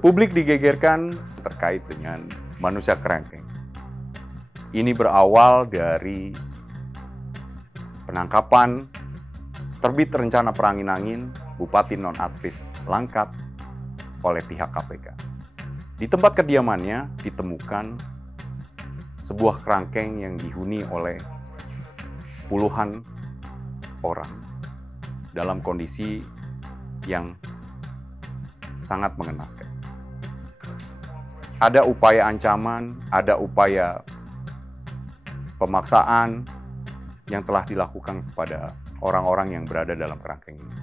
Publik digegerkan terkait dengan manusia kerangkeng. Ini berawal dari penangkapan terbit rencana perangin-angin Bupati Nonaktif Langkat oleh pihak KPK. Di tempat kediamannya ditemukan sebuah kerangkeng yang dihuni oleh puluhan orang dalam kondisi yang sangat mengenaskan. Ada upaya ancaman, ada upaya pemaksaan yang telah dilakukan kepada orang-orang yang berada dalam kerangkeng ini.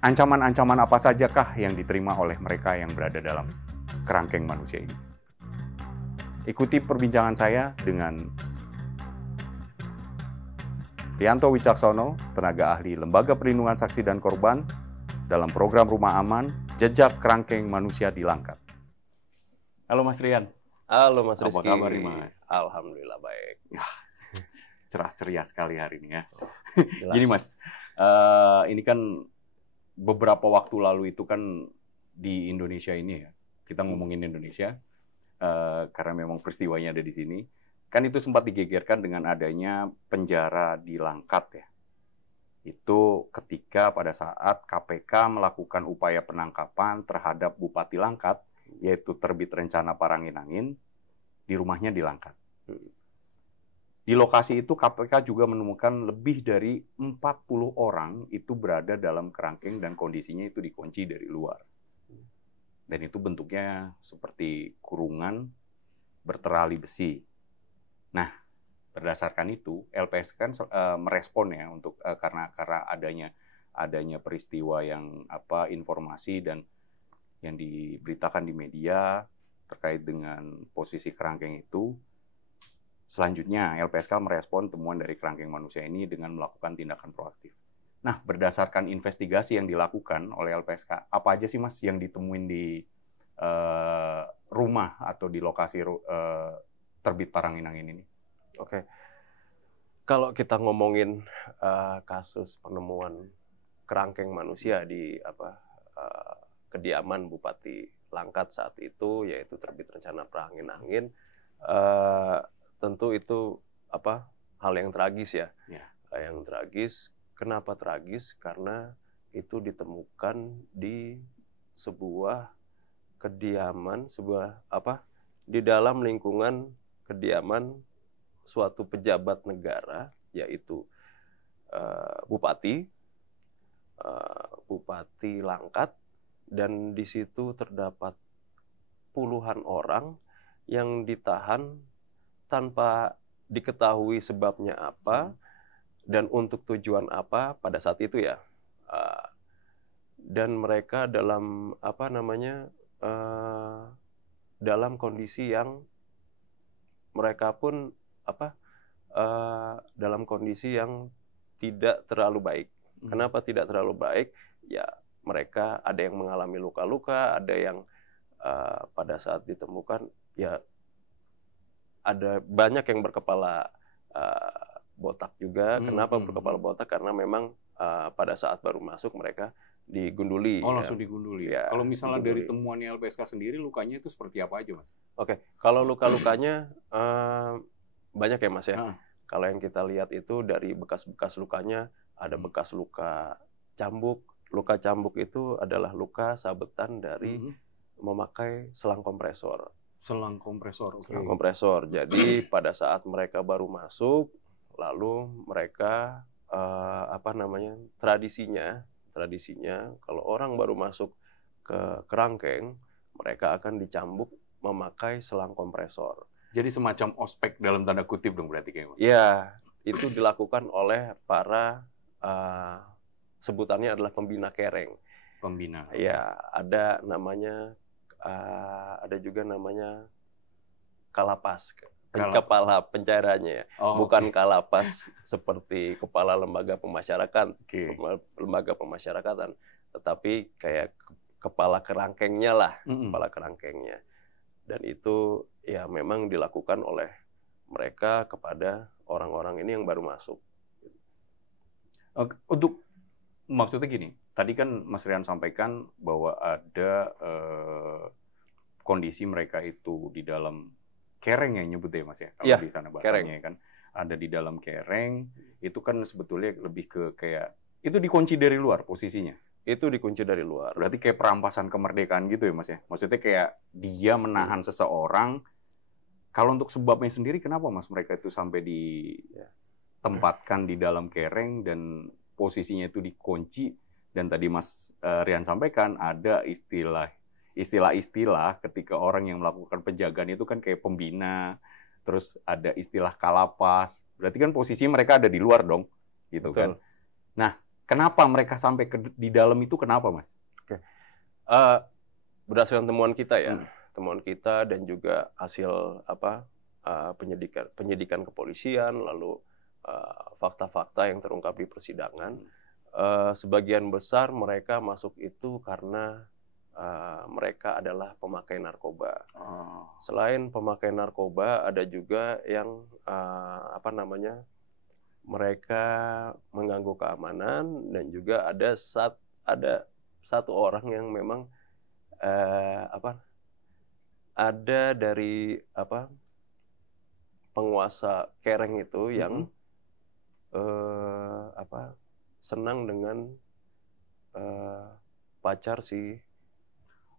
Ancaman-ancaman apa sajakah yang diterima oleh mereka yang berada dalam kerangkeng manusia ini? Ikuti perbincangan saya dengan Rianto Wicaksono, tenaga ahli Lembaga Perlindungan Saksi dan Korban dalam program Rumah Aman, Jejak Kerangkeng Manusia di Langkat. Halo Mas Rian. Halo Mas Rizky. Apa kabar nih Mas? Alhamdulillah baik. Cerah ceria sekali hari ini ya. Jelas. Gini Mas, ini kan beberapa waktu lalu itu kan di Indonesia ini ya, kita ngomongin Indonesia, karena memang peristiwanya ada di sini, kan itu sempat digegerkan dengan adanya penjara di Langkat ya. Itu ketika pada saat KPK melakukan upaya penangkapan terhadap Bupati Langkat, yaitu terbit rencana Parangin-Angin, di rumahnya di Langkat. Di lokasi itu KPK juga menemukan lebih dari 40 orang itu berada dalam kerangkeng dan kondisinya itu dikunci dari luar. Dan itu bentuknya seperti kurungan berterali besi. Nah, berdasarkan itu LPSK kan merespon ya untuk karena adanya peristiwa yang informasi dan yang diberitakan di media terkait dengan posisi kerangkeng itu. Selanjutnya, LPSK merespon temuan dari kerangkeng manusia ini dengan melakukan tindakan proaktif. Nah, berdasarkan investigasi yang dilakukan oleh LPSK, apa aja sih Mas yang ditemuin di rumah atau di lokasi terbit Parangin-Angin ini? Oke. Kalau kita ngomongin kasus penemuan kerangkeng manusia di kediaman Bupati Langkat saat itu, yaitu terbit rencana Parangin-Angin, tentu itu hal yang tragis ya. Yang tragis. Kenapa tragis? Karena itu ditemukan di sebuah kediaman, di dalam lingkungan kediaman suatu pejabat negara, yaitu Bupati Langkat, dan di situ terdapat puluhan orang yang ditahan tanpa diketahui sebabnya apa dan untuk tujuan apa pada saat itu ya. Dan mereka dalam dalam kondisi yang mereka pun dalam kondisi yang tidak terlalu baik. Kenapa tidak terlalu baik? Ya, mereka ada yang mengalami luka-luka, ada yang pada saat ditemukan ya ada banyak yang berkepala botak juga. Kenapa berkepala botak? Karena memang pada saat baru masuk mereka digunduli. Oh, langsung digunduli. Ya, kalau misalnya digunduli. dari temuannya LPSK sendiri, lukanya itu seperti apa aja, Mas? Oke, kalau luka-lukanya banyak ya, Mas ya. Kalau yang kita lihat itu dari bekas-bekas lukanya, ada bekas luka cambuk. Luka cambuk itu adalah luka sabetan dari memakai selang kompresor. Selang kompresor, oke. Selang kompresor. Jadi pada saat mereka baru masuk, lalu mereka tradisinya kalau orang baru masuk ke kerangkeng, mereka akan dicambuk memakai selang kompresor. Jadi semacam ospek dalam tanda kutip dong berarti kayaknya, Mas? Iya, itu dilakukan oleh para sebutannya adalah pembina kereng. Pembina. Ya, ada juga namanya kalapas, kepala pencaranya ya. Bukan kalapas seperti kepala lembaga pemasyarakatan, tetapi kayak kepala kerangkengnya lah, kepala kerangkengnya. Dan itu ya memang dilakukan oleh mereka kepada orang-orang ini yang baru masuk. Untuk maksudnya gini, tadi kan Mas Rian sampaikan bahwa ada kondisi mereka itu di dalam kereng yang nyebut ya Mas ya, kalau Iya, di sana kereng. bahasanya kan ada di dalam kereng, itu kan sebetulnya lebih ke kayak itu dikunci dari luar posisinya. Itu dikunci dari luar. Berarti kayak perampasan kemerdekaan gitu ya Mas ya. Maksudnya kayak dia menahan seseorang. Kalau untuk sebabnya sendiri kenapa Mas mereka itu sampai ditempatkan di dalam kereng dan posisinya itu dikunci, dan tadi Mas Rian sampaikan ada istilah-istilah ketika orang yang melakukan penjagaan itu kan kayak pembina, terus ada istilah kalapas. Berarti kan posisi mereka ada di luar dong, gitu. Betul. Kan. Nah, kenapa mereka sampai di dalam itu? Kenapa, Mas? Oke. Berdasarkan temuan kita ya, temuan kita dan juga hasil penyidikan kepolisian, lalu fakta-fakta yang terungkap di persidangan, sebagian besar mereka masuk itu karena mereka adalah pemakai narkoba. Selain pemakai narkoba, ada juga yang mereka mengganggu keamanan, dan juga ada satu orang yang memang ada dari penguasa kereng itu yang senang dengan pacar si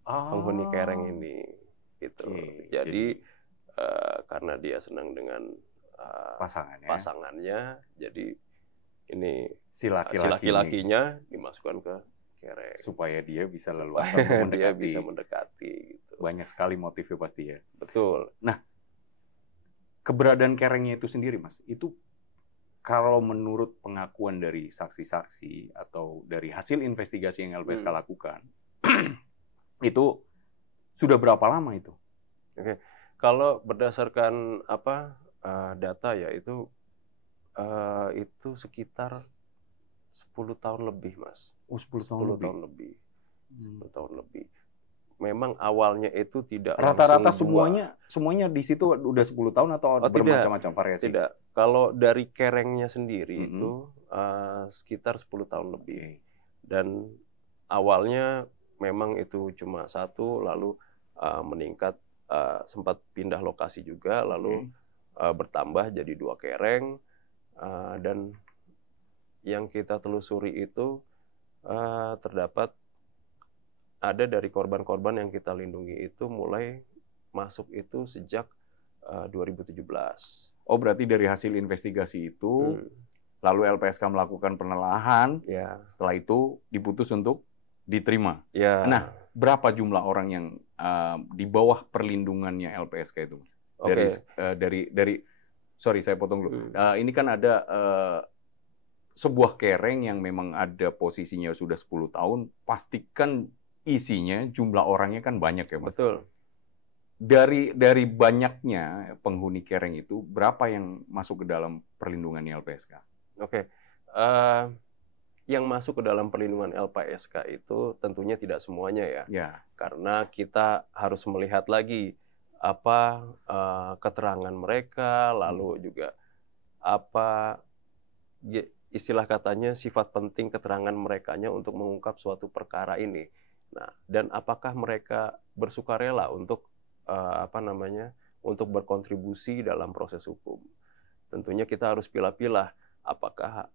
penghuni kereng ini, gitu. Jadi karena dia senang dengan pasangannya, jadi ini si laki-lakinya dimasukkan ke kereng supaya dia bisa leluasa mendekati. Gitu. Banyak sekali motifnya pasti ya. Betul. Nah, keberadaan kerengnya itu sendiri, Mas, itu kalau menurut pengakuan dari saksi-saksi atau dari hasil investigasi yang LPSK lakukan, itu sudah berapa lama itu? Oke. Kalau berdasarkan data ya itu sekitar 10 tahun lebih, Mas. 10 tahun lebih. 10 tahun lebih. Memang awalnya itu tidak rata-rata semuanya di situ udah 10 tahun atau bermacam-macam variasi? Tidak. Kalau dari kerengnya sendiri itu sekitar 10 tahun lebih. Dan awalnya memang itu cuma satu, lalu meningkat, sempat pindah lokasi juga, lalu bertambah jadi 2 kereng, dan yang kita telusuri itu terdapat ada dari korban-korban yang kita lindungi itu mulai masuk itu sejak 2017. Oh, berarti dari hasil investigasi itu, lalu LPSK melakukan penelaahan, setelah itu diputus untuk diterima. Ya. Nah, berapa jumlah orang yang di bawah perlindungannya LPSK itu? Sorry, saya potong dulu. Ini kan ada sebuah kereng yang memang ada posisinya sudah 10 tahun, pastikan isinya, jumlah orangnya kan banyak ya, Mas? Betul. Dari banyaknya penghuni kereng itu, berapa yang masuk ke dalam perlindungannya LPSK? Oke. Yang masuk ke dalam perlindungan LPSK itu tentunya tidak semuanya ya. Karena kita harus melihat lagi apa keterangan mereka, lalu juga apa istilah katanya sifat penting keterangan merekanya untuk mengungkap suatu perkara ini. Nah, dan apakah mereka bersukarela untuk untuk berkontribusi dalam proses hukum. Tentunya kita harus pilah-pilah apakah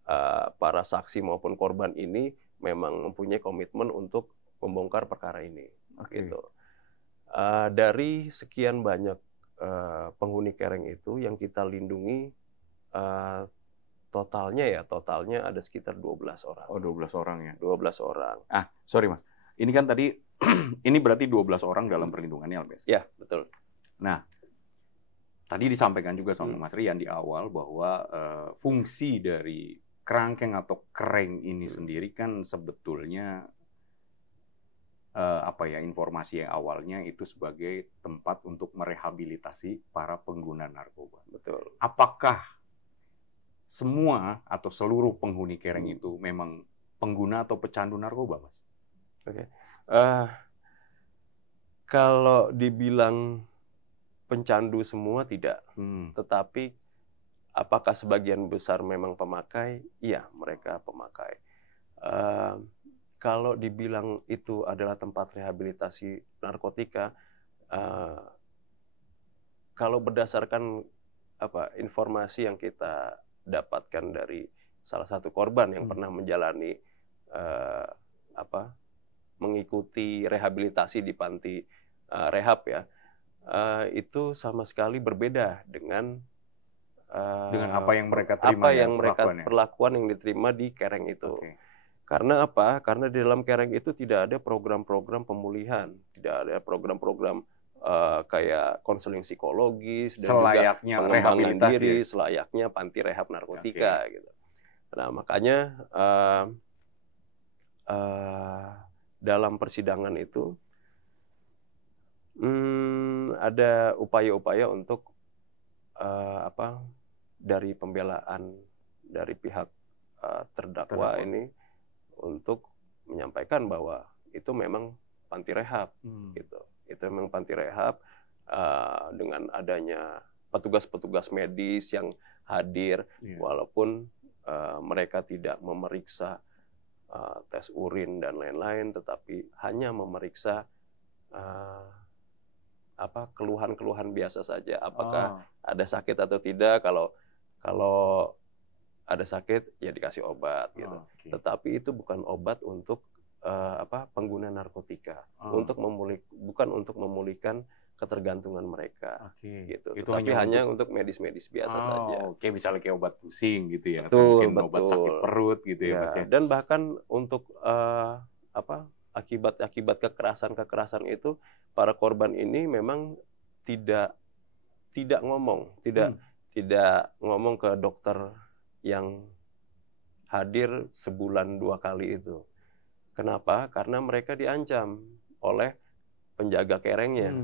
para saksi maupun korban ini memang mempunyai komitmen untuk membongkar perkara ini. Gitu. Dari sekian banyak penghuni kereng itu yang kita lindungi, totalnya ada sekitar 12 orang. Oh, 12 orang ya? 12 orang. Sorry Mas. Ini kan tadi, ini berarti 12 orang dalam perlindungannya LPSK. Ya, betul. Nah, tadi disampaikan juga sama Mas Rian di awal bahwa fungsi dari kerangkeng atau kereng ini sendiri kan sebetulnya informasi yang awalnya itu sebagai tempat untuk merehabilitasi para pengguna narkoba. Betul. Apakah semua atau seluruh penghuni kereng itu memang pengguna atau pecandu narkoba, Mas? Oke. Kalau dibilang pencandu semua tidak, tetapi apakah sebagian besar memang pemakai? Iya, mereka pemakai. kalau dibilang itu adalah tempat rehabilitasi narkotika, uh, kalau berdasarkan informasi yang kita dapatkan dari salah satu korban yang pernah menjalani mengikuti rehabilitasi di panti rehab ya, itu sama sekali berbeda dengan apa yang mereka terima perlakuan yang diterima di Kereng itu. Okay. Karena apa? Karena di dalam Kereng itu tidak ada program-program pemulihan, tidak ada program-program kayak konseling psikologis dan selayaknya juga pengembangan diri, selayaknya panti rehab narkotika gitu. Nah, makanya dalam persidangan itu ada upaya-upaya untuk dari pembelaan dari pihak terdakwa ini untuk menyampaikan bahwa itu memang panti rehab gitu. Itu memang panti rehab dengan adanya petugas-petugas medis yang hadir, walaupun mereka tidak memeriksa tes urin dan lain-lain, tetapi hanya memeriksa keluhan-keluhan biasa saja. Apakah ada sakit atau tidak? Kalau ada sakit ya dikasih obat gitu. Okay. Tetapi itu bukan obat untuk pengguna narkotika, bukan untuk memulihkan ketergantungan mereka, gitu. Itu tapi hanya untuk medis-medis biasa saja. Oke, misalnya kayak obat pusing gitu ya, betul, mungkin obat sakit perut gitu ya, Mas ya. Dan bahkan untuk akibat kekerasan itu, para korban ini memang tidak ngomong ke dokter yang hadir sebulan 2 kali itu. Kenapa? Karena mereka diancam oleh penjaga Kerengnya.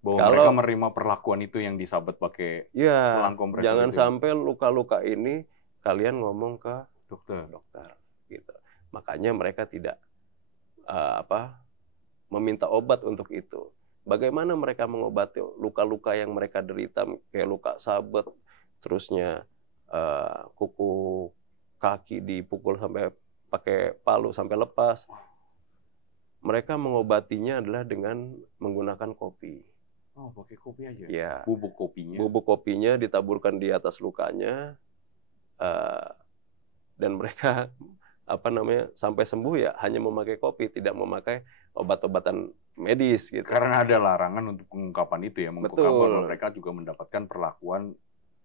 Bahwa mereka menerima perlakuan itu yang disabet pakai selang kompresor. Jangan sampai luka-luka ini kalian ngomong ke dokter gitu. Makanya mereka tidak meminta obat untuk itu. Bagaimana mereka mengobati luka-luka yang mereka derita, kayak luka sabet, terusnya kuku kaki dipukul sampai pakai palu sampai lepas. Mereka mengobatinya adalah dengan menggunakan kopi. Pakai kopi aja? Ya. Bubuk kopinya? Bubuk kopinya ditaburkan di atas lukanya, dan mereka sampai sembuh ya hanya memakai kopi, tidak memakai obat-obatan medis gitu. Karena ada larangan untuk pengungkapan itu ya, mengungkapkan bahwa mereka juga mendapatkan perlakuan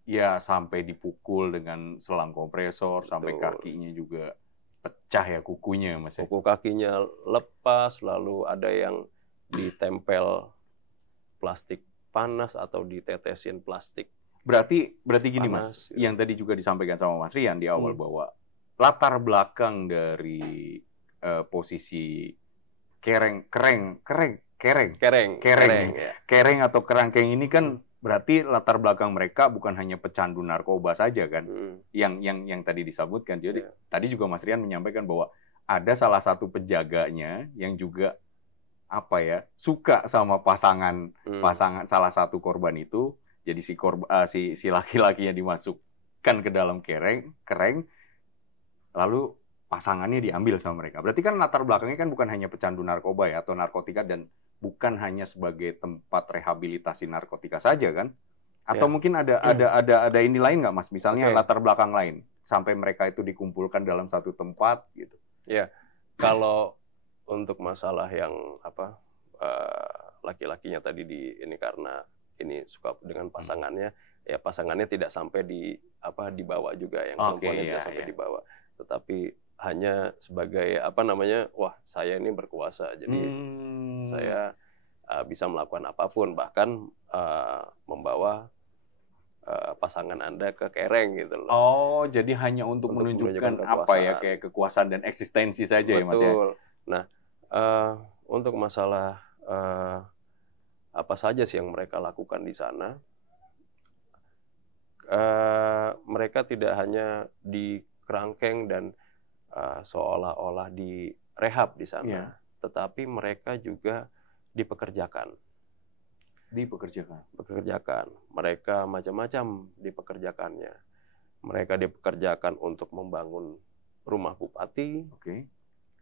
ya sampai dipukul dengan selang kompresor, sampai kakinya juga pecah ya kukunya, Mas. Kuku kakinya lepas, lalu ada yang ditempel plastik panas atau ditetesin plastik. Berarti gini panas, Mas, yang tadi juga disampaikan sama Mas Rian di awal bahwa latar belakang dari posisi kereng atau kerangkeng ini kan berarti latar belakang mereka bukan hanya pecandu narkoba saja kan, yang tadi disebutkan. Jadi tadi juga Mas Rian menyampaikan bahwa ada salah satu penjaganya yang juga suka sama pasangan salah satu korban itu. Jadi si laki-lakinya dimasukkan ke dalam kereng, lalu pasangannya diambil sama mereka. Berarti kan latar belakangnya kan bukan hanya pecandu narkoba ya atau narkotika, dan bukan hanya sebagai tempat rehabilitasi narkotika saja kan? Atau mungkin ada ini lain nggak, Mas? Misalnya latar belakang lain sampai mereka itu dikumpulkan dalam satu tempat gitu. Ya, kalau untuk masalah yang laki-lakinya tadi ini karena ini suka dengan pasangannya, ya pasangannya tidak sampai dibawa juga, yang perempuannya tidak sampai dibawa, tetapi hanya sebagai wah saya ini berkuasa, jadi saya bisa melakukan apapun, bahkan membawa pasangan Anda ke kereng gitu loh. Jadi hanya untuk menunjukkan kayak kekuasaan dan eksistensi saja. Betul. Ya, Mas ya. Nah, untuk masalah apa saja sih yang mereka lakukan di sana, mereka tidak hanya di kerangkeng dan seolah-olah di rehab di sana, tetapi mereka juga dipekerjakan. Mereka macam-macam dipekerjakannya. Mereka dipekerjakan untuk membangun rumah bupati,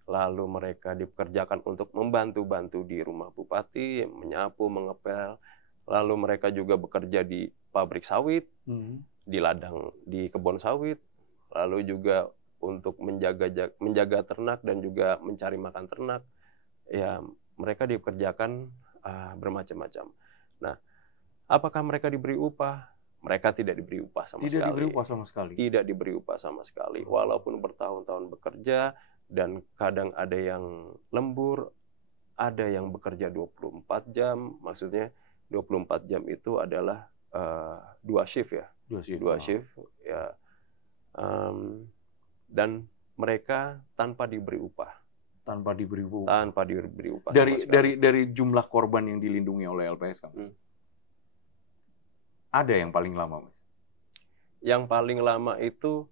lalu mereka dipekerjakan untuk membantu-bantu di rumah bupati, menyapu, mengepel, lalu mereka juga bekerja di pabrik sawit, di ladang, di kebun sawit, lalu juga untuk menjaga ternak dan juga mencari makan ternak. Ya, mereka dipekerjakan bermacam-macam. Nah, apakah mereka diberi upah? Mereka tidak diberi upah sama sekali. Tidak diberi upah sama sekali. Tidak diberi upah sama sekali. Walaupun bertahun-tahun bekerja dan kadang ada yang lembur, ada yang bekerja 24 jam. Maksudnya 24 jam itu adalah 2 shift ya. 2 shift ya. Dan mereka tanpa diberi upah. Tanpa diberi upah. Tanpa diberi upah. Dari jumlah korban yang dilindungi oleh LPSK. Ada yang paling lama, Mas? Yang paling lama itu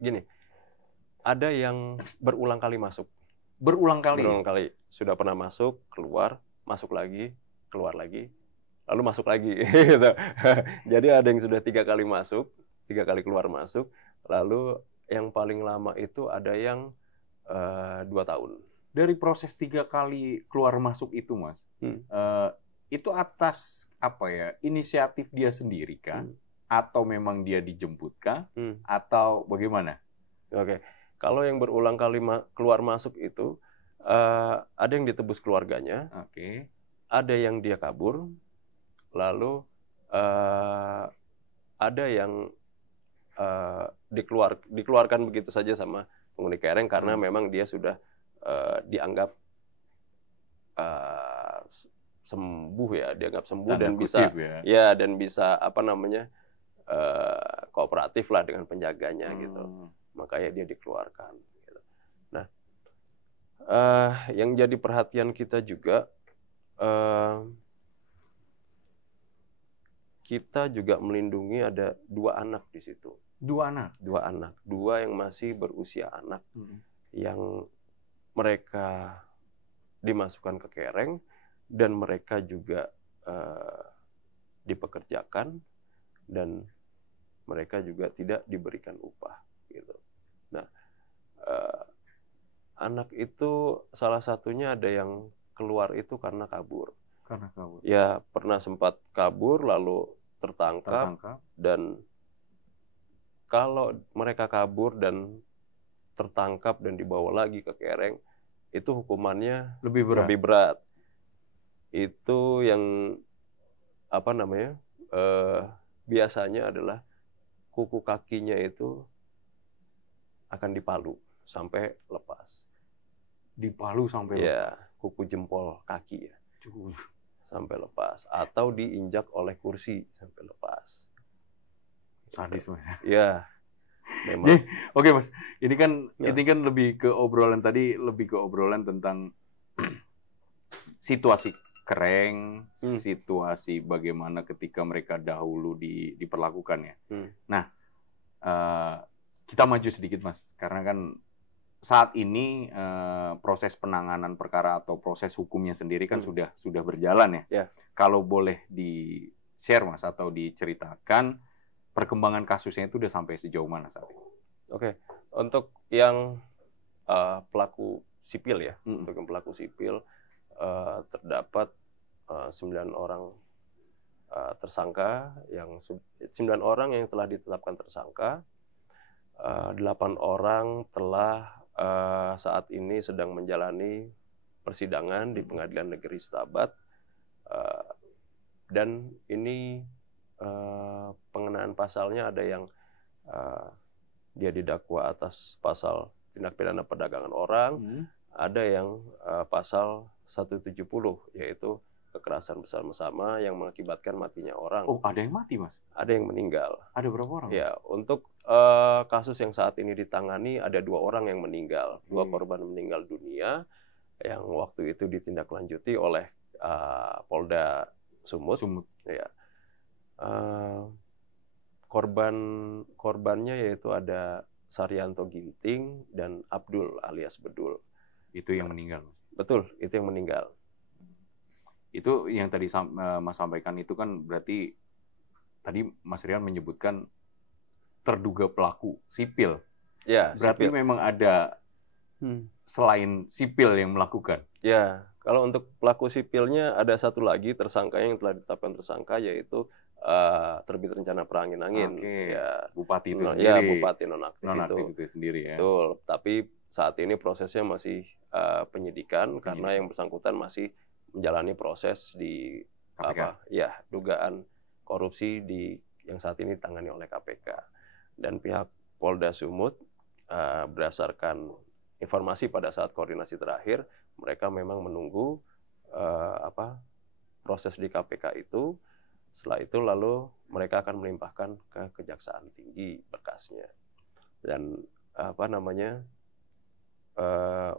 gini. Ada yang berulang kali masuk. Berulang kali. Berulang kali. Sudah pernah masuk, keluar, masuk lagi, keluar lagi, lalu masuk lagi. Gitu. Jadi ada yang sudah 3 kali masuk, 3 kali keluar masuk, lalu yang paling lama itu ada yang 2 tahun. Dari proses 3 kali keluar masuk itu, Mas, itu atas apa ya, inisiatif dia sendiri kan? Atau memang dia dijemputkah? Atau bagaimana? Oke, kalau yang berulang kali keluar masuk itu ada yang ditebus keluarganya, ada yang dia kabur, lalu ada yang dikeluarkan begitu saja sama penghuni kereng karena memang dia sudah dianggap sembuh ya, dianggap sembuh dan bisa dan bisa apa namanya kooperatif lah dengan penjaganya gitu, makanya dia dikeluarkan. Gitu. Nah, yang jadi perhatian kita juga kita juga melindungi ada 2 anak di situ. 2 anak? 2 anak. 2 yang masih berusia anak. Yang mereka dimasukkan ke kereng dan mereka juga dipekerjakan dan mereka juga tidak diberikan upah. Gitu. Nah, anak itu salah satunya ada yang keluar itu karena kabur. Ya, pernah sempat kabur lalu tertangkap. Dan kalau mereka kabur dan tertangkap dan dibawa lagi ke kereng, itu hukumannya lebih berat. Itu yang apa namanya? Biasanya adalah kuku kakinya itu akan dipalu sampai lepas. Dipalu sampai lepas? Ya, kuku jempol kaki ya. Sampai lepas. Atau diinjak oleh kursi sampai lepas. Sadis, Mas. Ya, memang. Oke, Mas. Ini kan lebih ke obrolan tadi, lebih ke obrolan tentang situasi kereng, situasi bagaimana ketika mereka dahulu diperlakukan ya. Nah, kita maju sedikit, Mas, karena kan saat ini proses penanganan perkara atau proses hukumnya sendiri kan sudah berjalan ya. Kalau boleh di-share, Mas, atau diceritakan perkembangan kasusnya itu udah sampai sejauh mana saat ini? Oke, untuk yang pelaku sipil ya, untuk yang pelaku sipil terdapat 9 orang tersangka, 9 orang yang telah ditetapkan tersangka, 8 orang telah saat ini sedang menjalani persidangan di Pengadilan Negeri Setabat, dan ini pengenaan pasalnya ada yang dia didakwa atas pasal tindak pidana perdagangan orang, ada yang pasal 170 yaitu kekerasan bersama-sama yang mengakibatkan matinya orang. Oh, ada yang mati, Mas? Ada yang meninggal. Ada berapa orang? Ya, untuk kasus yang saat ini ditangani ada 2 orang yang meninggal, 2 korban meninggal dunia yang waktu itu ditindaklanjuti oleh Polda Sumut. Ya. Korbannya yaitu ada Saryanto Ginting dan Abdul alias Bedul. Itu yang meninggal. Betul, itu yang meninggal. Itu yang tadi Mas sampaikan itu kan berarti tadi Mas Rian menyebutkan terduga pelaku sipil. Ya, berarti sipil. Memang ada selain sipil yang melakukan? Ya, kalau untuk pelaku sipilnya ada satu lagi tersangka yang telah ditetapkan tersangka, yaitu terbit rencana perangin-angin. Oke. Ya, Bupati itu ya sendiri. bupati nonaktif Nonaktif itu sendiri ya. Betul. Tapi saat ini prosesnya masih penyidikan karena yang bersangkutan masih menjalani proses di KPK. dugaan korupsi yang saat ini ditangani oleh KPK. Dan pihak Polda Sumut berdasarkan informasi pada saat koordinasi terakhir, mereka memang menunggu proses di KPK itu. Setelah itu lalu mereka akan melimpahkan ke Kejaksaan Tinggi berkasnya. Dan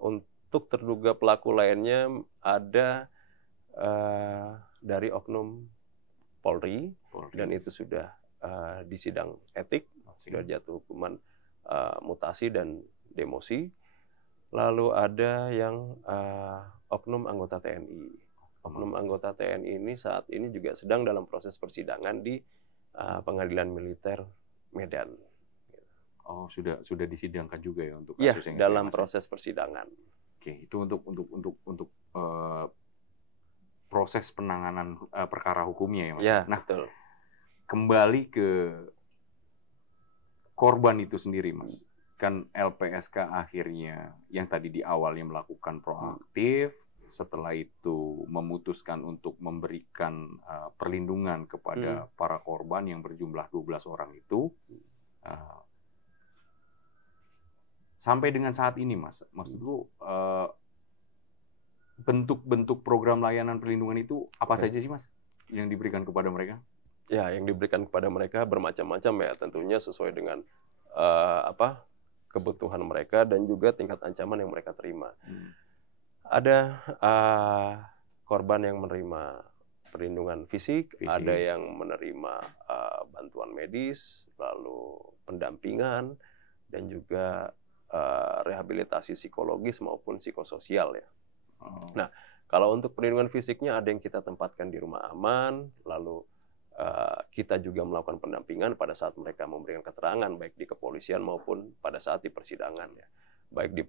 untuk terduga pelaku lainnya ada dari oknum Polri. Dan itu sudah disidang etik, sudah jatuh hukuman mutasi dan demosi. Lalu ada yang oknum anggota TNI. Oknum anggota TNI ini saat ini juga sedang dalam proses persidangan di Pengadilan Militer Medan. Oh, sudah disidangkan juga ya untuk kasus yang dalam proses persidangan. Oke, itu untuk proses penanganan perkara hukumnya ya, Mas. Ya, nah, betul. Kembali ke korban itu sendiri, Mas. Kan LPSK akhirnya yang tadi di awalnya melakukan proaktif, setelah itu memutuskan untuk memberikan perlindungan kepada para korban yang berjumlah 12 orang itu. Sampai dengan saat ini, Mas, maksudku bentuk-bentuk program layanan perlindungan itu apa saja sih, Mas, yang diberikan kepada mereka? Ya, yang diberikan kepada mereka bermacam-macam ya, tentunya sesuai dengan kebutuhan mereka dan juga tingkat ancaman yang mereka terima. Ada korban yang menerima perlindungan fisik, ada yang menerima bantuan medis, lalu pendampingan, dan juga rehabilitasi psikologis maupun psikososial ya. Nah, kalau untuk perlindungan fisiknya ada yang kita tempatkan di rumah aman, lalu kita juga melakukan pendampingan pada saat mereka memberikan keterangan baik di kepolisian maupun pada saat di persidangan ya, baik di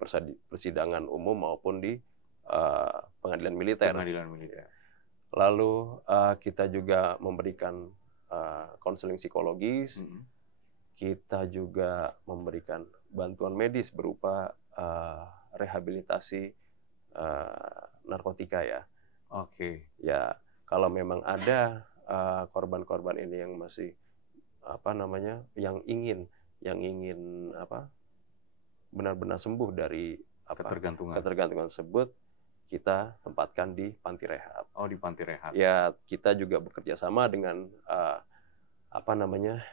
persidangan umum maupun di pengadilan militer. Lalu kita juga memberikan konseling psikologis, kita juga memberikan bantuan medis berupa rehabilitasi narkotika ya. Oke. Ya, kalau memang ada korban-korban ini yang masih yang ingin benar-benar sembuh dari ketergantungan tersebut, kita tempatkan di panti rehab. Oh, di panti rehab. Ya, kita juga bekerja sama dengan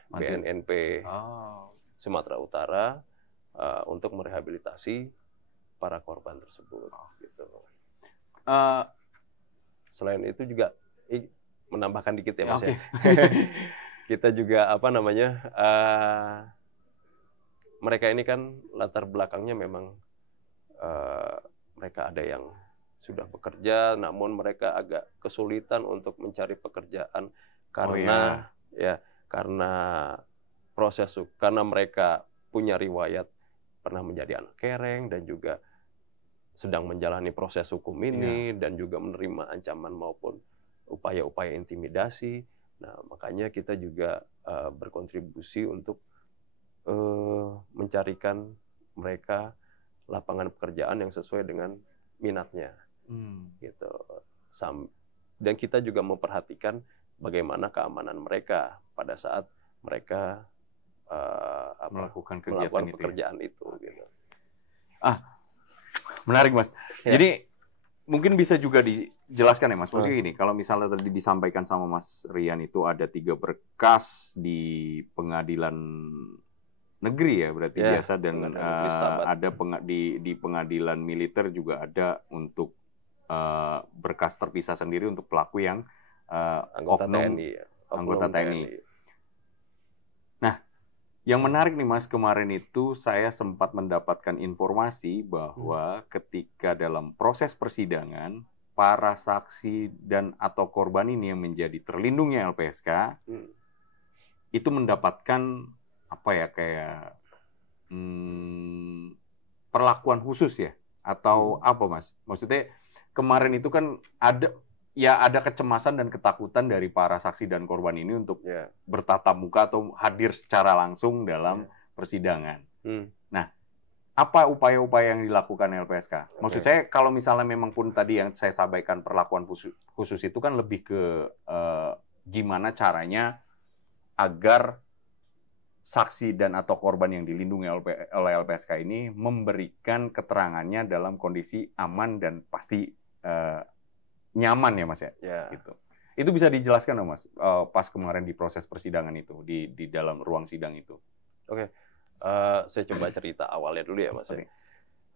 BNNP Sumatera Utara untuk merehabilitasi para korban tersebut. Gitu. Selain itu juga menambahkan dikit ya, Mas ya. Kita juga mereka ini kan latar belakangnya memang mereka ada yang sudah bekerja, namun mereka agak kesulitan untuk mencari pekerjaan karena karena mereka punya riwayat pernah menjadi anak kereng dan juga sedang menjalani proses hukum ini dan juga menerima ancaman maupun upaya-upaya intimidasi. Nah, makanya kita juga berkontribusi untuk mencarikan mereka lapangan pekerjaan yang sesuai dengan minatnya. Gitu. Dan kita juga memperhatikan bagaimana keamanan mereka pada saat mereka melakukan pekerjaan itu. Gitu. Menarik, Mas. Ya. Jadi mungkin bisa juga dijelaskan ya, Mas. Maksudnya gini, kalau misalnya tadi disampaikan sama Mas Rian itu ada 3 berkas di pengadilan negeri ya, berarti biasa, dan ada di pengadilan militer juga ada untuk berkas terpisah sendiri untuk pelaku yang anggota TNI. Nah, yang menarik nih, Mas, kemarin itu saya sempat mendapatkan informasi bahwa ketika dalam proses persidangan, para saksi dan atau korban ini yang menjadi terlindungnya LPSK itu mendapatkan kayak perlakuan khusus ya. atau apa Mas? Maksudnya kemarin itu kan ada kecemasan dan ketakutan dari para saksi dan korban ini untuk bertatap muka atau hadir secara langsung dalam persidangan. Nah, apa upaya-upaya yang dilakukan LPSK? Maksud saya kalau misalnya memang pun tadi yang saya sampaikan perlakuan khusus itu kan lebih ke gimana caranya agar saksi dan atau korban yang dilindungi oleh LPSK ini memberikan keterangannya dalam kondisi aman dan pasti nyaman ya Mas ya. Gitu. Itu bisa dijelaskan dong Mas pas kemarin di proses persidangan itu di dalam ruang sidang itu. Saya coba cerita awalnya dulu ya Mas.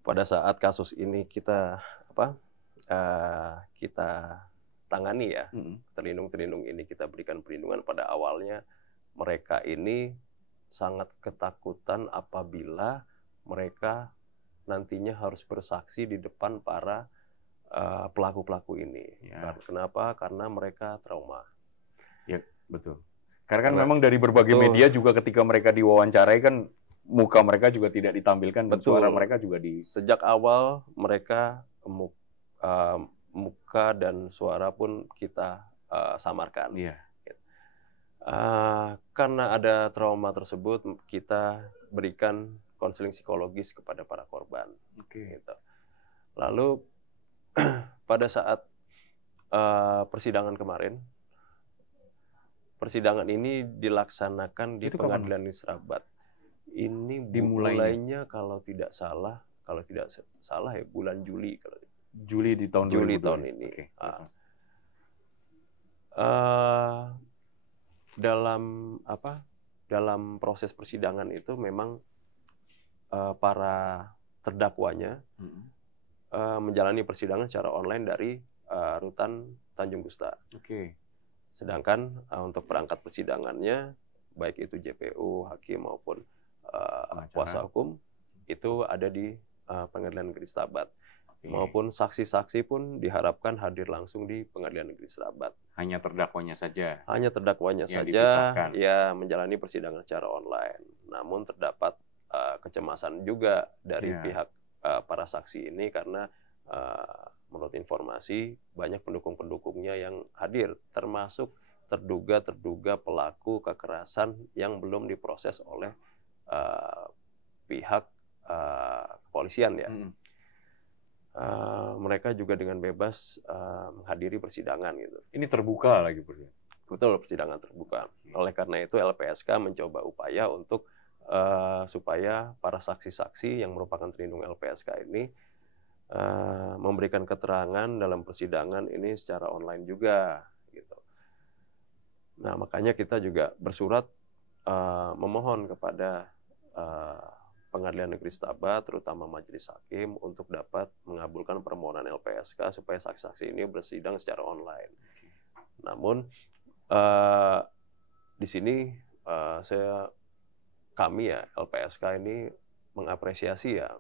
Pada saat kasus ini kita tangani ya, terlindung ini kita berikan perlindungan. Pada awalnya mereka ini sangat ketakutan apabila mereka nantinya harus bersaksi di depan para pelaku-pelaku ini. Kenapa? Karena mereka trauma. Ya, betul. Karena kan memang dari berbagai media juga ketika mereka diwawancarai kan muka mereka juga tidak ditampilkan dan suara mereka juga sejak awal mereka muka dan suara pun kita samarkan. Karena ada trauma tersebut, kita berikan konseling psikologis kepada para korban. Gitu. Lalu pada saat persidangan kemarin, persidangan ini dilaksanakan di Pengadilan Negeri Serabat. Ini dimulainya kalau tidak salah ya bulan Juli di tahun Juli tahun ini. Dalam proses persidangan itu memang para terdakwanya menjalani persidangan secara online dari rutan Tanjung Gusta. Sedangkan untuk perangkat persidangannya baik itu JPU, hakim maupun kuasa hukum itu ada di Pengadilan Negeri Serabat. Maupun saksi-saksi pun diharapkan hadir langsung di Pengadilan Negeri Serabat. Hanya terdakwanya saja. Hanya terdakwanya saja dipisahkan. Ya menjalani persidangan secara online. Namun terdapat kecemasan juga dari pihak para saksi ini karena menurut informasi banyak pendukung-pendukungnya yang hadir, termasuk terduga pelaku kekerasan yang belum diproses oleh pihak kepolisian ya. Mereka juga dengan bebas menghadiri persidangan gitu. Ini terbuka lagi betul, persidangan terbuka. Oleh karena itu LPSK mencoba upaya untuk supaya para saksi-saksi yang merupakan terlindung LPSK ini memberikan keterangan dalam persidangan ini secara online juga gitu. Nah, makanya kita juga bersurat memohon kepada Pengadilan Negeri Serabat, terutama Majelis Hakim, untuk dapat mengabulkan permohonan LPSK supaya saksi-saksi ini bersidang secara online. Namun di sini kami ya LPSK ini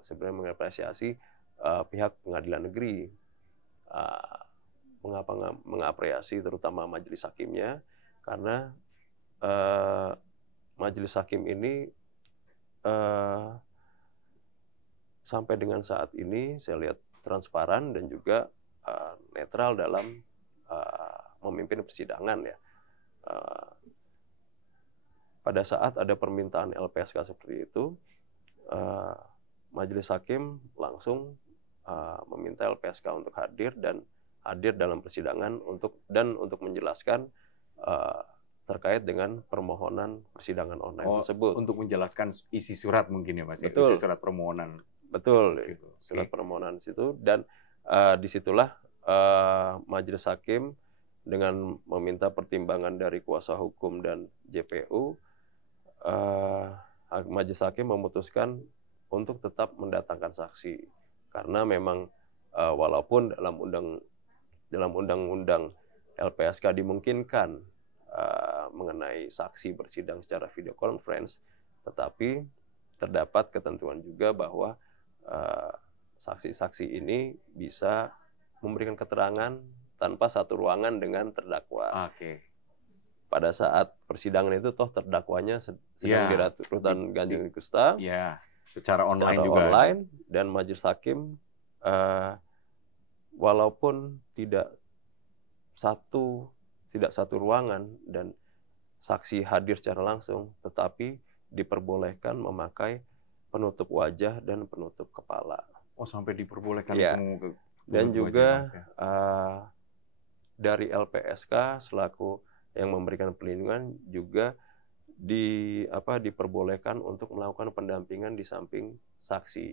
sebenarnya mengapresiasi pihak Pengadilan Negeri. Mengapa mengapresiasi terutama Majelis Hakimnya? Karena Majelis Hakim ini sampai dengan saat ini saya lihat transparan dan juga netral dalam memimpin persidangan ya. Pada saat ada permintaan LPSK seperti itu, Majelis Hakim langsung meminta LPSK untuk hadir dalam persidangan untuk menjelaskan terkait dengan permohonan persidangan online tersebut. Untuk menjelaskan isi surat mungkin ya Mas. Betul. Isi surat permohonan. Betul. Gitu. Surat permohonan situ dan disitulah Majelis Hakim dengan meminta pertimbangan dari kuasa hukum dan JPU, Majelis Hakim memutuskan untuk tetap mendatangkan saksi karena memang walaupun dalam undang-undang LPSK dimungkinkan mengenai saksi bersidang secara video conference, tetapi terdapat ketentuan juga bahwa saksi-saksi ini bisa memberikan keterangan tanpa satu ruangan dengan terdakwa. Pada saat persidangan itu toh terdakwanya sedang di rutan Tanjung Gusta. Secara online juga. Dan Majelis Hakim walaupun tidak satu ruangan dan saksi hadir secara langsung, tetapi diperbolehkan memakai penutup wajah dan penutup kepala. Oh, sampai diperbolehkan Ya. itu Dan penutup juga wajah, Mas, ya? Dari LPSK selaku yang memberikan perlindungan juga diperbolehkan untuk melakukan pendampingan di samping saksi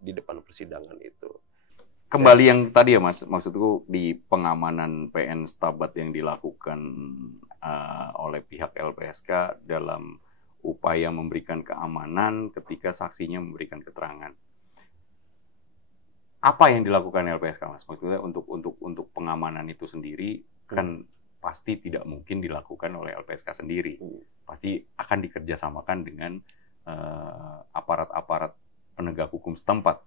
di depan persidangan itu. Kembali yang tadi ya Mas, maksudku di pengamanan PN Stabat yang dilakukan oleh pihak LPSK dalam upaya memberikan keamanan ketika saksinya memberikan keterangan. Apa yang dilakukan LPSK, Mas? Maksudnya untuk pengamanan itu sendiri kan pasti tidak mungkin dilakukan oleh LPSK sendiri. Pasti akan dikerjasamakan dengan aparat-aparat penegak hukum setempat.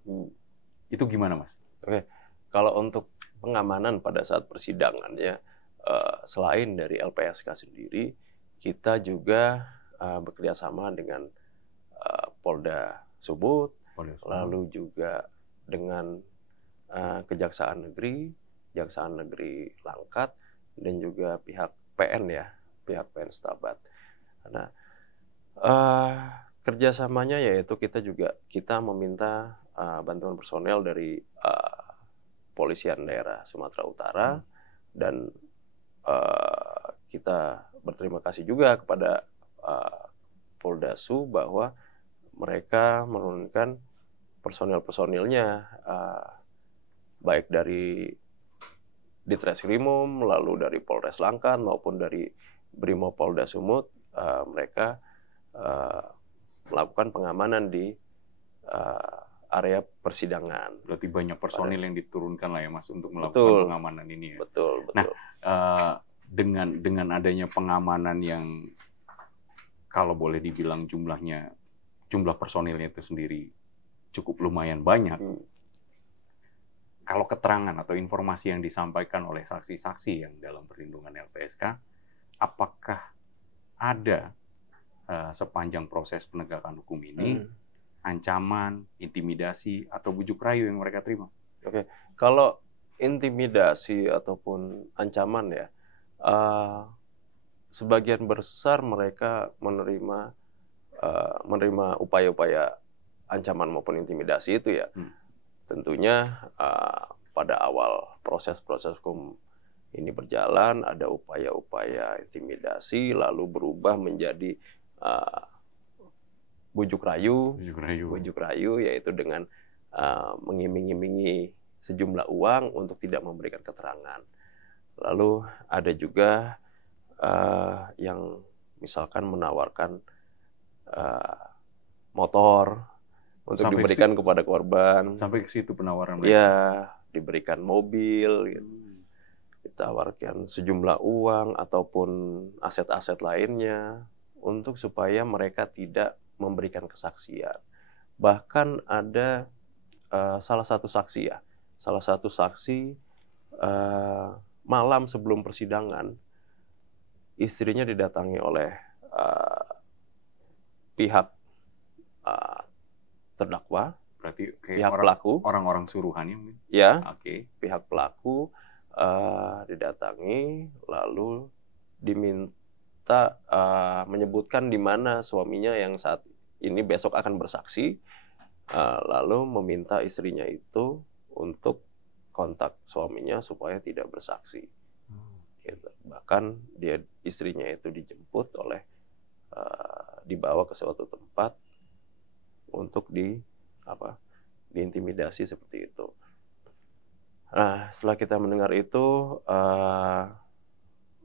Itu gimana, Mas? Oke, kalau untuk pengamanan pada saat persidangan ya, selain dari LPSK sendiri, kita juga bekerja sama dengan Polda Sumut, lalu juga dengan Kejaksaan Negeri, Kejaksaan Negeri Langkat, dan juga pihak PN ya, pihak PN Stabat. Nah, kerjasamanya yaitu kita meminta bantuan personel dari Polisian Daerah Sumatera Utara, dan kita berterima kasih juga kepada Polda Su bahwa mereka menurunkan personil-personilnya, baik dari Ditreskrimum, lalu dari Polres Langkat maupun dari Brimob Polda Sumut. Mereka melakukan pengamanan di area persidangan. Berarti banyak personil yang diturunkan lah ya Mas untuk melakukan pengamanan ini ya. Betul. Nah, dengan adanya pengamanan yang kalau boleh dibilang jumlah personilnya itu sendiri cukup lumayan banyak. Kalau keterangan atau informasi yang disampaikan oleh saksi-saksi yang dalam perlindungan LPSK, apakah ada sepanjang proses penegakan hukum ini ancaman, intimidasi, atau bujuk rayu yang mereka terima? Oke, kalau intimidasi ataupun ancaman ya, sebagian besar mereka menerima upaya-upaya ancaman maupun intimidasi itu ya. Tentunya pada awal proses-proses hukum ini berjalan, ada upaya-upaya intimidasi, lalu berubah menjadi bujuk rayu, yaitu dengan mengiming-imingi sejumlah uang untuk tidak memberikan keterangan. Lalu ada juga yang misalkan menawarkan motor untuk diberikan kepada korban. Sampai ke situ penawaran mereka? Ya, diberikan mobil, gitu. Ditawarkan sejumlah uang ataupun aset-aset lainnya untuk supaya mereka tidak memberikan kesaksian. Bahkan ada salah satu saksi malam sebelum persidangan, istrinya didatangi oleh pihak terdakwa, berarti pihak pelaku, orang-orang suruhannya mungkin? Ya, pihak pelaku didatangi, lalu diminta menyebutkan di mana suaminya yang saat ini besok akan bersaksi, lalu meminta istrinya itu untuk kontak suaminya supaya tidak bersaksi. Gitu. Bahkan istrinya itu dijemput dibawa ke suatu tempat untuk diintimidasi seperti itu. Nah, setelah kita mendengar itu,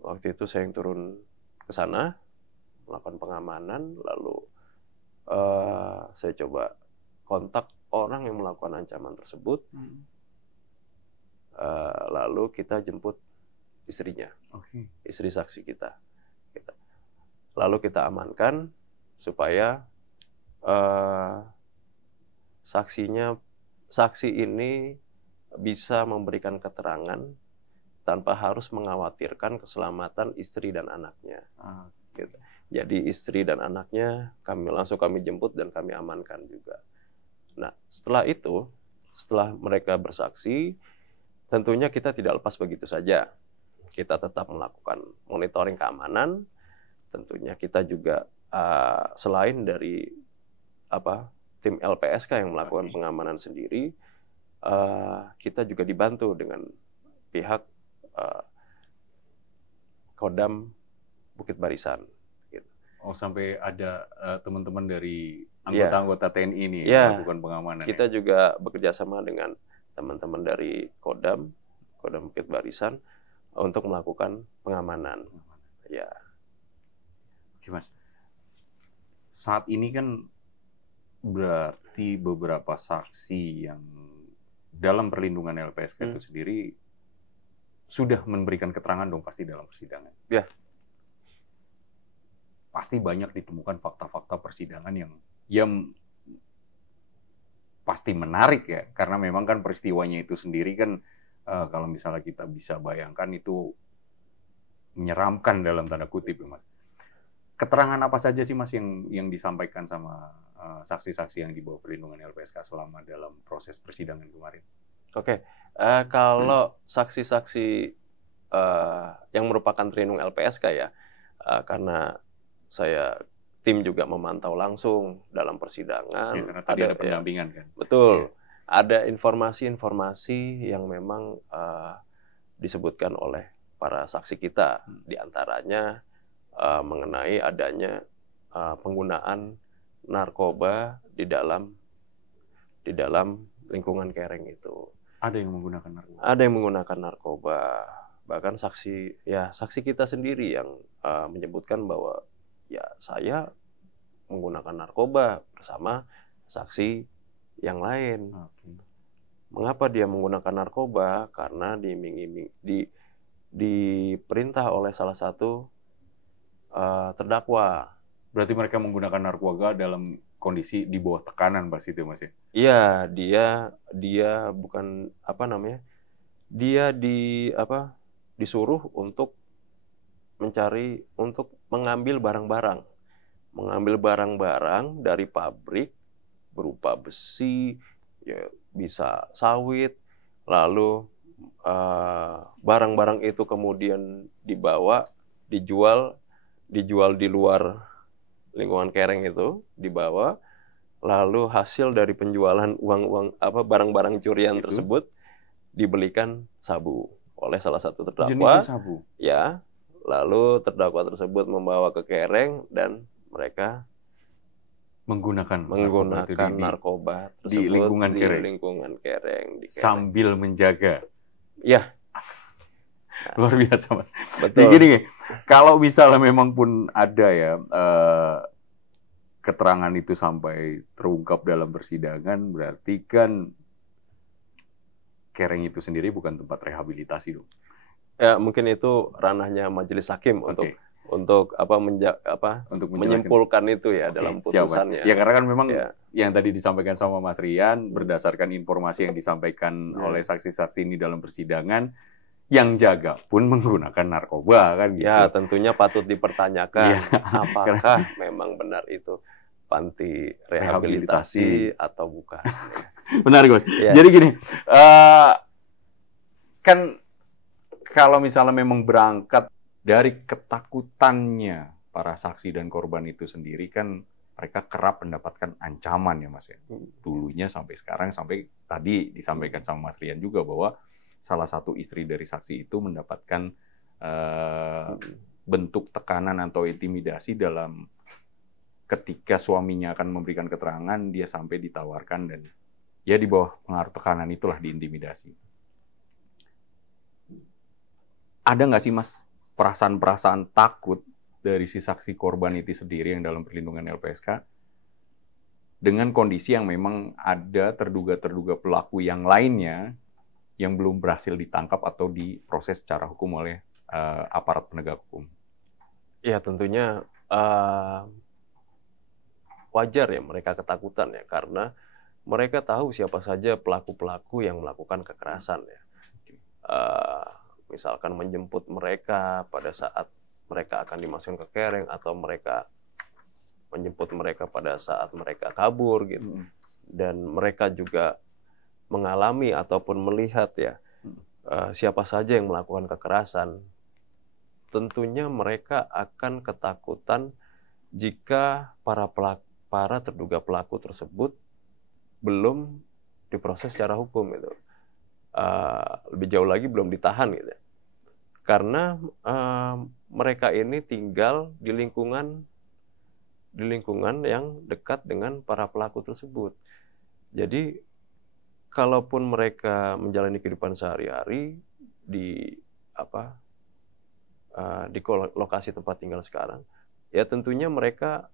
waktu itu saya yang turun ke sana melakukan pengamanan, lalu saya coba kontak orang yang melakukan ancaman tersebut, lalu kita jemput istrinya, istri saksi kita. Lalu kita amankan supaya saksi ini bisa memberikan keterangan tanpa harus mengkhawatirkan keselamatan istri dan anaknya. Gitu. Jadi istri dan anaknya kami jemput dan kami amankan juga. Nah, setelah itu setelah mereka bersaksi, tentunya kita tidak lepas begitu saja. Kita tetap melakukan monitoring keamanan. Tentunya kita juga selain dari tim LPSK yang melakukan pengamanan sendiri, kita juga dibantu dengan pihak Kodam Bukit Barisan. Gitu. Oh, sampai ada teman-teman dari Iya. anggota-anggota TNI ini Iya. melakukan pengamanan. Kita juga bekerja sama dengan teman-teman dari Kodam Bukit Barisan untuk melakukan pengamanan. Ya. Oke, Mas. Saat ini kan berarti beberapa saksi yang dalam perlindungan LPSK itu sendiri sudah memberikan keterangan dong pasti dalam persidangan. Ya. Pasti banyak ditemukan fakta-fakta persidangan yang pasti menarik ya, karena memang kan peristiwanya itu sendiri kan kalau misalnya kita bisa bayangkan itu menyeramkan dalam tanda kutip ya, Mas. Keterangan apa saja sih Mas yang disampaikan sama saksi-saksi yang di bawah perlindungan LPSK selama dalam proses persidangan kemarin? Oke, kalau saksi-saksi yang merupakan terlindung LPSK ya, karena tim juga memantau langsung dalam persidangan. Ya, karena tadi ada pendampingan kan? Betul. Ya. Ada informasi-informasi yang memang disebutkan oleh para saksi kita, diantaranya mengenai adanya penggunaan narkoba di dalam lingkungan Kereng itu. Ada yang menggunakan narkoba? Ada yang menggunakan narkoba. Bahkan saksi kita sendiri yang menyebutkan bahwa ya saya menggunakan narkoba bersama saksi yang lain. Okay. Mengapa dia menggunakan narkoba? Karena diperintah oleh salah satu terdakwa. Berarti mereka menggunakan narkoba dalam kondisi di bawah tekanan pasti itu Mas ya? Iya, dia bukan dia disuruh untuk mengambil barang-barang dari pabrik berupa besi, ya bisa sawit, lalu barang-barang itu kemudian dijual di luar lingkungan Kereng itu, dibawa, lalu hasil dari penjualan barang-barang curian tersebut dibelikan sabu oleh salah satu terdakwa. Jenisnya sabu? Ya, lalu terdakwa tersebut membawa ke Kereng dan mereka menggunakan narkoba tersebut di lingkungan Kereng. Sambil menjaga. Ya. Luar biasa Mas. Betul. Jadi gini, kalau misalnya memang pun ada ya keterangan itu sampai terungkap dalam persidangan, berarti kan Kereng itu sendiri bukan tempat rehabilitasi dong. Ya, mungkin itu ranahnya majelis hakim untuk menyimpulkan itu ya dalam putusannya. Ya karena kan memang yang tadi disampaikan sama Mas Rian berdasarkan informasi yang disampaikan oleh saksi-saksi ini dalam persidangan, yang jaga pun menggunakan narkoba kan gitu. Ya, tentunya patut dipertanyakan apakah memang benar itu panti rehabilitasi atau bukan. Benar, Gus. Ya. Jadi gini, kan kalau misalnya memang berangkat dari ketakutannya para saksi dan korban itu sendiri, kan mereka kerap mendapatkan ancaman ya Mas ya. Dulunya sampai sekarang, sampai tadi disampaikan sama Mas Rian juga bahwa salah satu istri dari saksi itu mendapatkan bentuk tekanan atau intimidasi dalam ketika suaminya akan memberikan keterangan, dia sampai ditawarkan dan ya di bawah pengaruh tekanan itulah diintimidasi. Ada nggak sih Mas perasaan-perasaan takut dari si saksi korban itu sendiri yang dalam perlindungan LPSK dengan kondisi yang memang ada terduga pelaku yang lainnya yang belum berhasil ditangkap atau diproses secara hukum oleh aparat penegak hukum? Ya tentunya wajar ya mereka ketakutan ya, karena mereka tahu siapa saja pelaku-pelaku yang melakukan kekerasan ya. Misalkan menjemput mereka pada saat mereka akan dimasukkan ke Kereng, atau mereka menjemput mereka pada saat mereka kabur gitu. Dan mereka juga mengalami ataupun melihat ya siapa saja yang melakukan kekerasan, tentunya mereka akan ketakutan jika para terduga pelaku tersebut belum diproses secara hukum gitu. Lebih jauh lagi belum ditahan gitu. Karena mereka ini tinggal di lingkungan yang dekat dengan para pelaku tersebut. Jadi kalaupun mereka menjalani kehidupan sehari-hari di lokasi tempat tinggal sekarang, ya tentunya mereka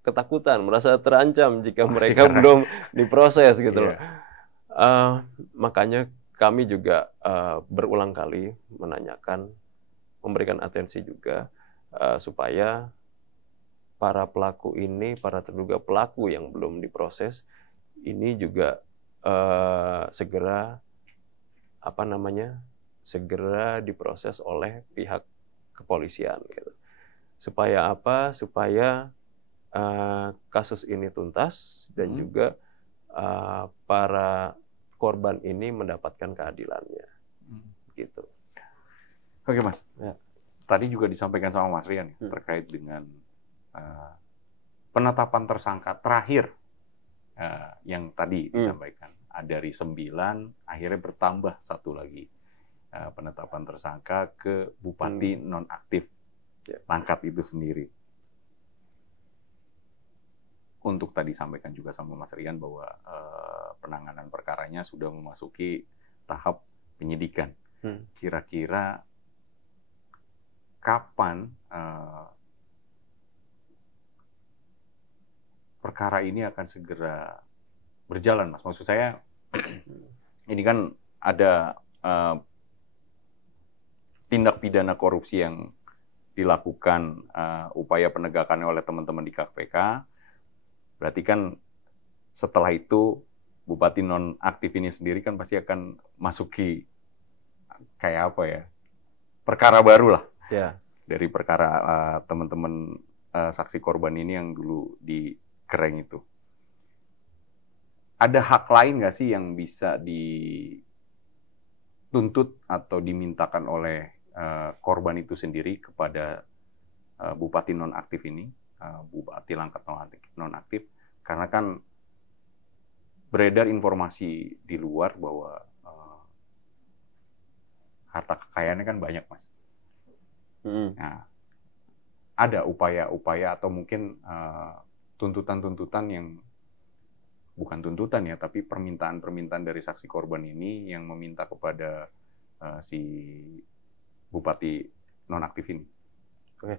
ketakutan, merasa terancam jika mereka belum diproses gitu loh. Makanya kami juga berulang kali menanyakan, memberikan atensi juga supaya para pelaku ini, para terduga pelaku yang belum diproses ini juga segera segera diproses oleh pihak kepolisian gitu. Supaya apa? Supaya kasus ini tuntas dan juga para korban ini mendapatkan keadilannya. Gitu. Oke Mas. Ya. Tadi juga disampaikan sama Mas Rian terkait dengan penetapan tersangka terakhir yang tadi disampaikan. Dari 9 akhirnya bertambah satu lagi penetapan tersangka ke bupati nonaktif Langkat itu sendiri. Untuk tadi sampaikan juga sama Mas Rian bahwa penanganan perkaranya sudah memasuki tahap penyidikan. Kira-kira kapan perkara ini akan segera berjalan, Mas? Maksud saya, ini kan ada tindak pidana korupsi yang dilakukan upaya penegakannya oleh teman-teman di KPK. Berarti kan setelah itu bupati nonaktif ini sendiri kan pasti akan masuki kayak apa ya, perkara baru lah dari perkara teman-teman saksi korban ini yang dulu dikereng itu. Ada hak lain nggak sih yang bisa dituntut atau dimintakan oleh korban itu sendiri kepada bupati nonaktif ini, bupati Langkat nonaktif, karena kan beredar informasi di luar bahwa harta kekayaannya kan banyak, Mas. Nah, ada upaya-upaya atau mungkin tuntutan-tuntutan yang bukan tuntutan ya, tapi permintaan-permintaan dari saksi korban ini yang meminta kepada si bupati nonaktif ini. Oke.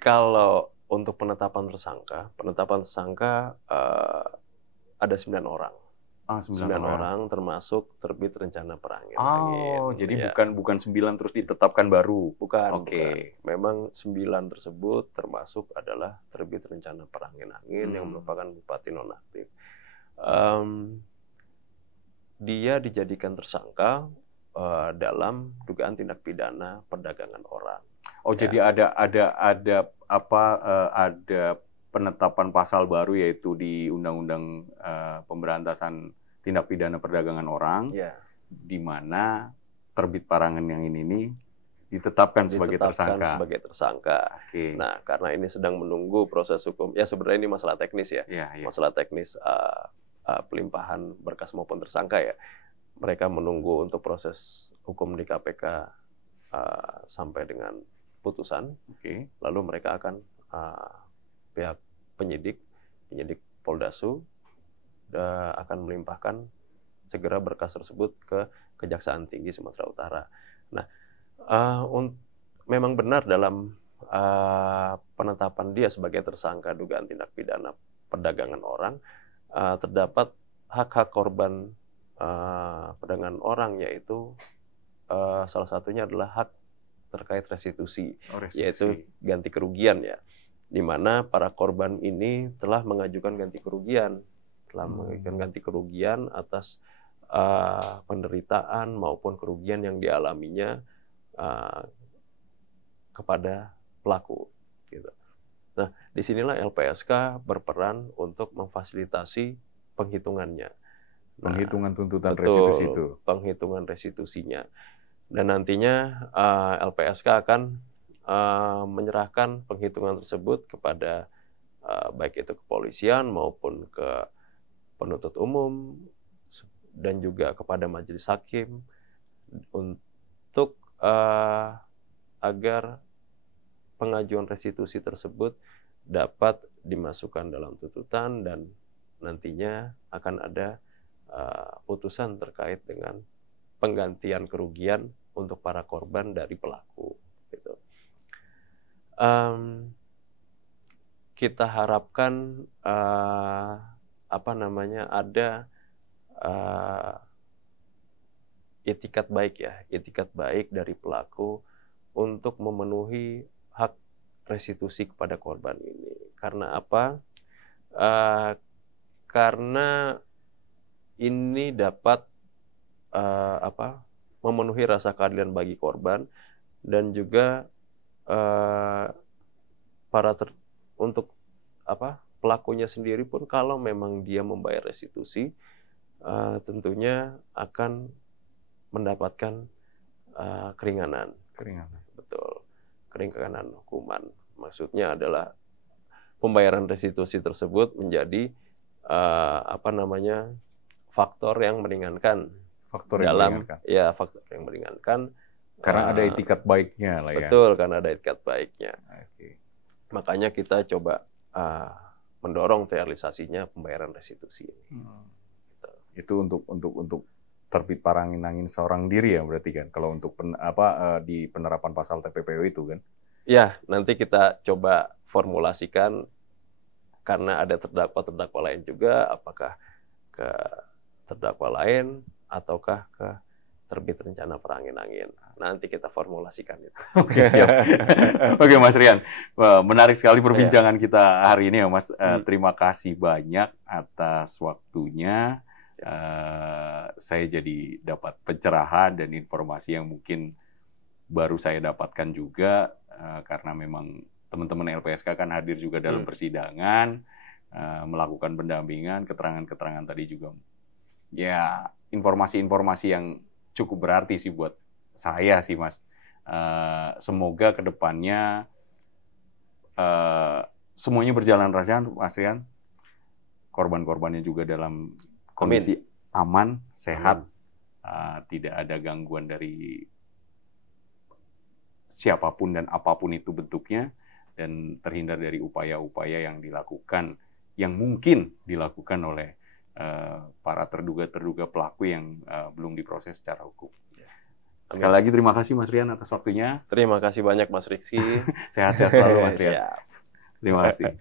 Kalau untuk penetapan tersangka ada 9 orang. 9 orang termasuk terbit rencana perangin-angin. Oh, jadi bukan 9 terus ditetapkan baru. Bukan. Memang 9 tersebut termasuk adalah terbit rencana perangin-angin yang merupakan bupati nonaktif. Dia dijadikan tersangka dalam dugaan tindak pidana perdagangan orang. Oh, jadi ada penetapan pasal baru yaitu di Undang-Undang Pemberantasan Tindak Pidana Perdagangan Orang, di mana terbit perangin-angin ini ditetapkan sebagai tersangka. Okay. Nah, karena ini sedang menunggu proses hukum, ya sebenarnya ini masalah teknis ya, masalah teknis pelimpahan berkas maupun tersangka ya. Mereka menunggu untuk proses hukum di KPK sampai dengan putusan, lalu mereka akan pihak penyidik Poldasu akan melimpahkan segera berkas tersebut ke Kejaksaan Tinggi Sumatera Utara. Nah, memang benar dalam penetapan dia sebagai tersangka dugaan tindak pidana perdagangan orang, terdapat hak-hak korban perdagangan orang, yaitu salah satunya adalah hak terkait restitusi. Yaitu ganti kerugian ya, di mana para korban ini telah mengajukan ganti kerugian, atas penderitaan maupun kerugian yang dialaminya kepada pelaku. Gitu. Nah, disinilah LPSK berperan untuk memfasilitasi penghitungannya. Penghitungan tuntutan betul, restitusi itu. Penghitungan restitusinya. Dan nantinya LPSK akan menyerahkan penghitungan tersebut kepada baik itu kepolisian maupun ke penuntut umum dan juga kepada majelis hakim untuk agar pengajuan restitusi tersebut dapat dimasukkan dalam tuntutan dan nantinya akan ada putusan terkait dengan penggantian kerugian untuk para korban dari pelaku. Gitu. Kita harapkan ada itikat baik dari pelaku untuk memenuhi hak restitusi kepada korban ini. Karena apa? Karena ini dapat memenuhi rasa keadilan bagi korban dan juga untuk pelakunya sendiri pun kalau memang dia membayar restitusi tentunya akan mendapatkan keringanan. Betul, keringanan hukuman. Maksudnya adalah pembayaran restitusi tersebut menjadi faktor yang meringankan. Faktor yang meringankan. Karena ada itikat baiknya lah ya. Betul, karena ada itikat baiknya. Okay. Makanya kita coba mendorong realisasinya pembayaran restitusi ini. Itu untuk terbit parangin seorang diri ya berarti kan. Kalau untuk di penerapan pasal TPPO itu kan. Ya, nanti kita coba formulasikan karena ada terdakwa lain juga, apakah ke terdakwa lain ataukah ke terbit rencana perangin-angin. Nanti kita formulasikan itu. Oke, siap. Oke, Mas Rian. Menarik sekali perbincangan kita hari ini ya, Mas. Terima kasih banyak atas waktunya. Saya jadi dapat pencerahan dan informasi yang mungkin baru saya dapatkan juga karena memang teman-teman LPSK kan hadir juga dalam persidangan, melakukan pendampingan, keterangan-keterangan tadi juga. Ya, informasi-informasi yang cukup berarti sih buat saya sih, Mas. Semoga ke depannya semuanya berjalan lancar, Mas Rian. Korban-korbannya juga dalam kondisi aman, sehat, tidak ada gangguan dari siapapun dan apapun itu bentuknya, dan terhindar dari upaya-upaya yang dilakukan, yang mungkin dilakukan oleh para terduga pelaku yang belum diproses secara hukum. Sekali lagi terima kasih Mas Rian atas waktunya. Terima kasih banyak Mas Rizky. Sehat-sehat selalu Mas Rian. Terima kasih.